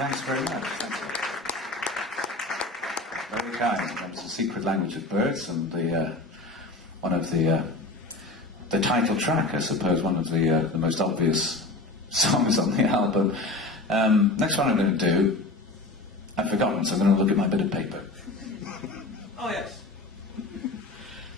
Thanks very much. Very kind. That's the secret language of birds, and one of the title track, I suppose, one of the most obvious songs on the album. Next one I'm going to do, I've forgotten, so I'm going to look at my bit of paper. Oh, yes.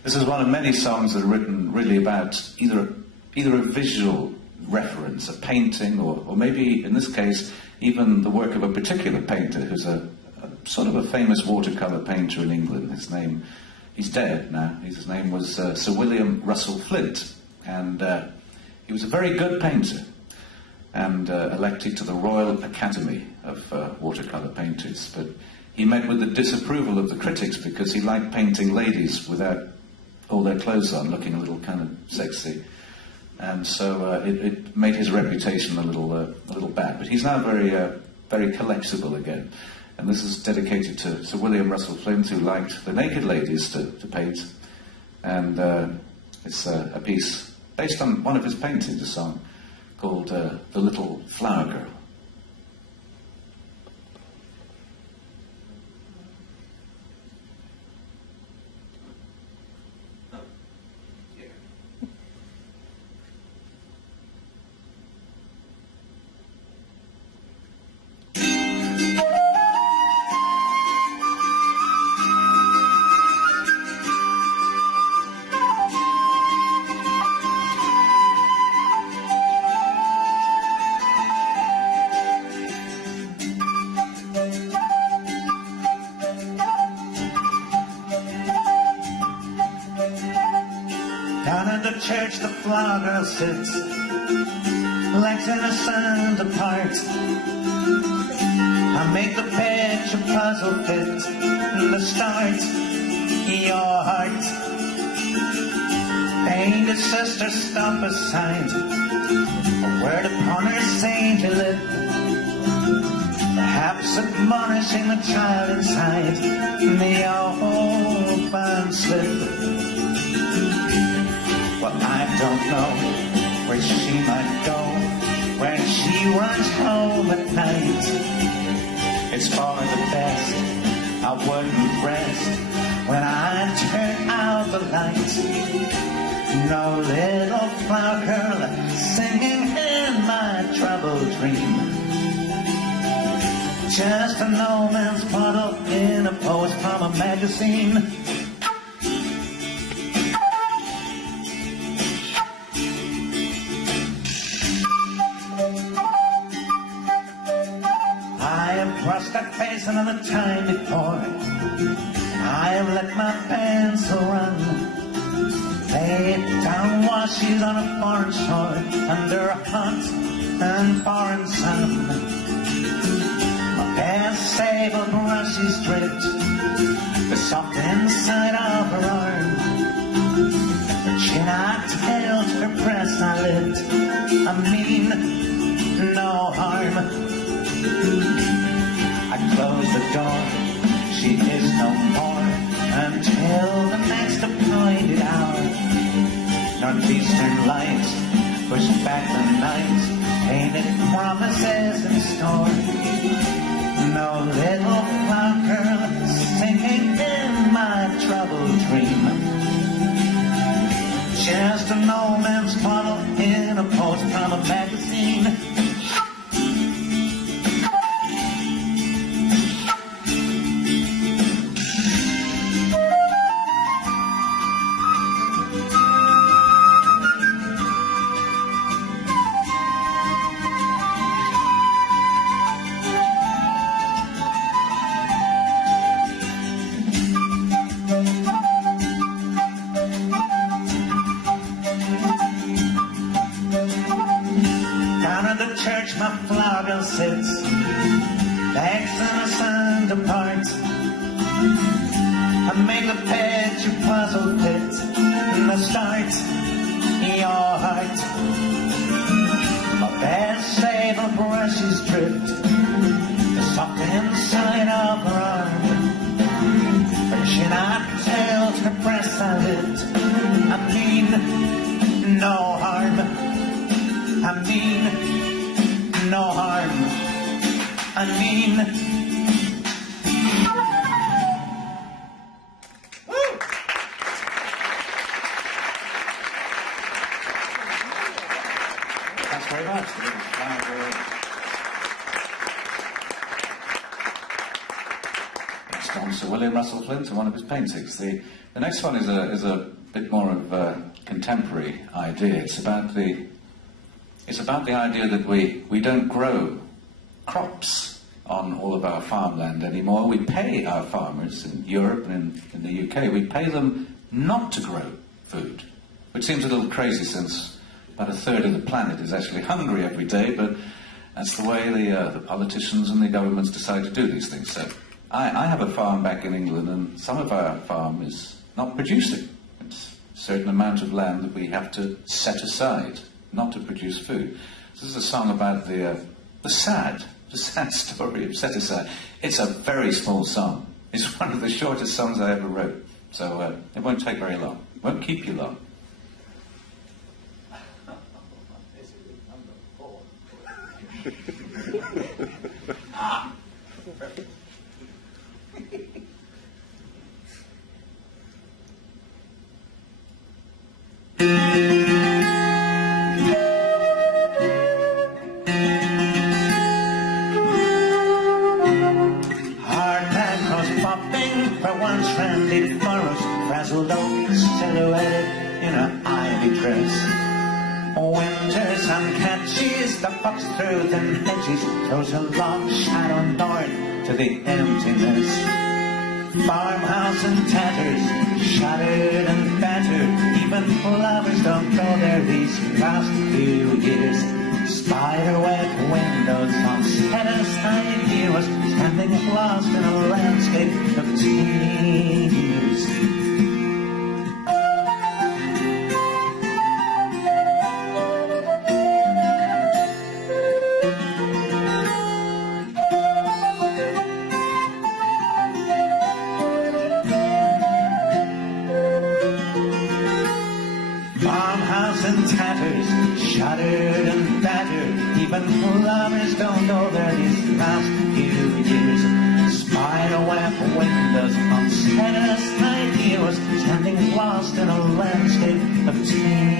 This is one of many songs that are written really about either a visual reference, a painting, or maybe, in this case, even the work of a particular painter who's a sort of a famous watercolour painter in England. He's dead now. His name was Sir William Russell Flint, and he was a very good painter and elected to the Royal Academy of Watercolour Painters. But he met with the disapproval of the critics because he liked painting ladies without all their clothes on, looking a little kind of sexy. And so it made his reputation a little bad. But he's now very collectible again. And this is dedicated to Sir William Russell Flint, who liked the naked ladies to paint. And it's a piece based on one of his paintings, a song called The Little Flower Girl. Down in the church the flower girl sits, legs in the sand apart. I make the picture puzzle fit in the start, your heart. Painted sister stop aside, a word upon her saintly lip, perhaps admonishing the child inside the open slip. Well, I don't know where she might go when she runs home at night. It's for the best, I wouldn't rest when I turn out the lights. No little flower girl singing in my troubled dream, just an old man's bottle in a post from a magazine. Crossed that face another time before. I have let my pencil run, lay it down while she's on a foreign shore, under a hot and foreign sun. My pale sable brushes dripped, the soft inside of her arm. Her chin I held, her breast I lift, I mean no harm. I close the door, she is no more, until the next appointed hour. Northeastern lights push back the night, painted promises in store. No little flower girl singing in my troubled dream, just an old man's bottle in a post from a magazine. Church, my flower girl sits, legs in the sand apart. I make the picture puzzle fit in the start, your heart. My best sable brushes dripped, the soft inside of her arm. Her chin I held, her breast I lift, I mean no harm. I mean no harm. I mean. Woo! Thanks very much. It's from Sir William Russell Flint and one of his paintings. The next one is a bit more of a contemporary idea. It's about the idea that we don't grow crops on all of our farmland anymore. We pay our farmers in Europe and in the UK, we pay them not to grow food, which seems a little crazy since about a third of the planet is actually hungry every day, but that's the way the politicians and the governments decide to do these things. So I have a farm back in England, and some of our farm is not producing. It's a certain amount of land that we have to set aside not to produce food. This is a song about the sad story of set aside. It's a very small song. It's one of the shortest songs I ever wrote, so it won't take very long. It won't keep you long. Friendly forest, frazzled oaks silhouetted in an ivy dress. Winter sun catches the fox through the hedges, throws a long shadow north to the emptiness. Farmhouse in tatters, shattered and battered, even flowers don't grow there these last few years. Spiderweb windows on set-aside heroes, standing lost in a landscape of tears. Farmhouse in tatters, shattered and battered, even lovers don't know there these last few years. Spiderweb windows on set-aside heroes, standing lost in a landscape of tears.